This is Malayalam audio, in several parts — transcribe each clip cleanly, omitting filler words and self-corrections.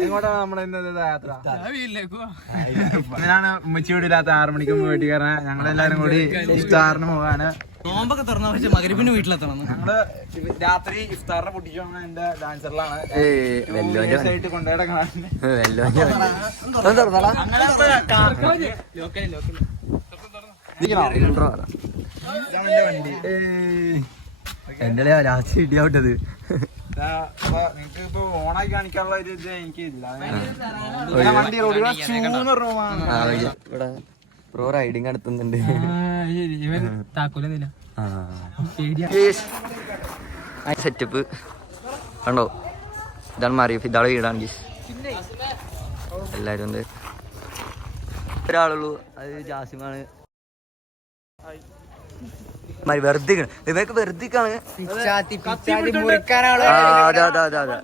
എങ്ങോട്ടാണ് നമ്മുടെ ഇന്നത്തെ യാത്ര? അങ്ങനെയാണ് ഉമ്മച്ചി വീടില്ലാത്ത 6 മണിക്ക് വീട്ടിൽ കയറാൻ ഞങ്ങളെല്ലാരും കൂടി ഇഫ്താറിന് പോവാണ്. നോമ്പൊക്കെ തുറന്ന പക്ഷെ മഗ്‌രിബിന് വീട്ടിലെത്തണം. ഞങ്ങള് രാത്രി ഇഫ്താറിനെ പൊട്ടിച്ചു എന്റെ ഡാൻസറിലാണ് കൊണ്ടുപോയി എന്റെ ലാസ്റ്റ് ഇടിയാവിട്ടത്. നിങ്ങക്ക് ഇപ്പൊ ഓണാക്കി കാണിക്കാനുള്ള ഒരു ഇത് എനിക്കില്ല. ഇവിടെ പ്രോ റൈഡിങ് നടത്തുന്നുണ്ട്. സെറ്റപ്പ് കണ്ടോ? ഇതാണ് മാറിയ ഇതാളെ വീടാണ്. എല്ലാരും ഉണ്ട്. ഒരാളുള്ളൂ, അത് ജാസിമാണ്. വെറുതെ ഇവർക്ക് വെറുതെക്കാണ്. അതെ അതെ അതെ അതെ.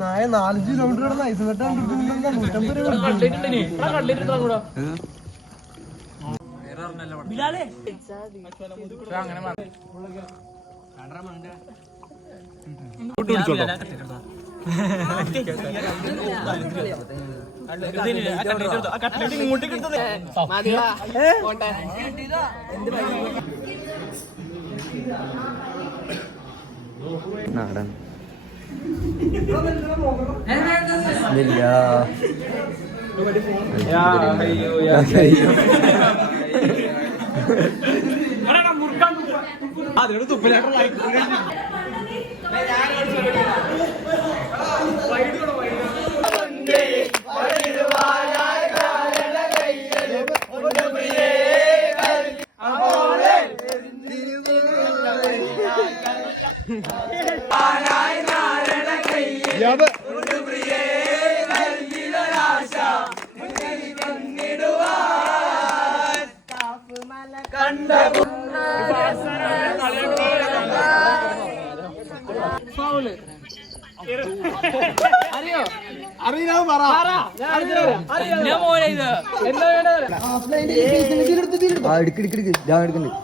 നായ 4 കിലോമീറ്റർ ഐസ് കെട്ടാൻ 150 നാടൻ അതിനോട് തുപ്പിലായിട്ടുള്ള എടുക്കെടുക്ക് ഞാൻ എടുക്കുന്നുണ്ട്.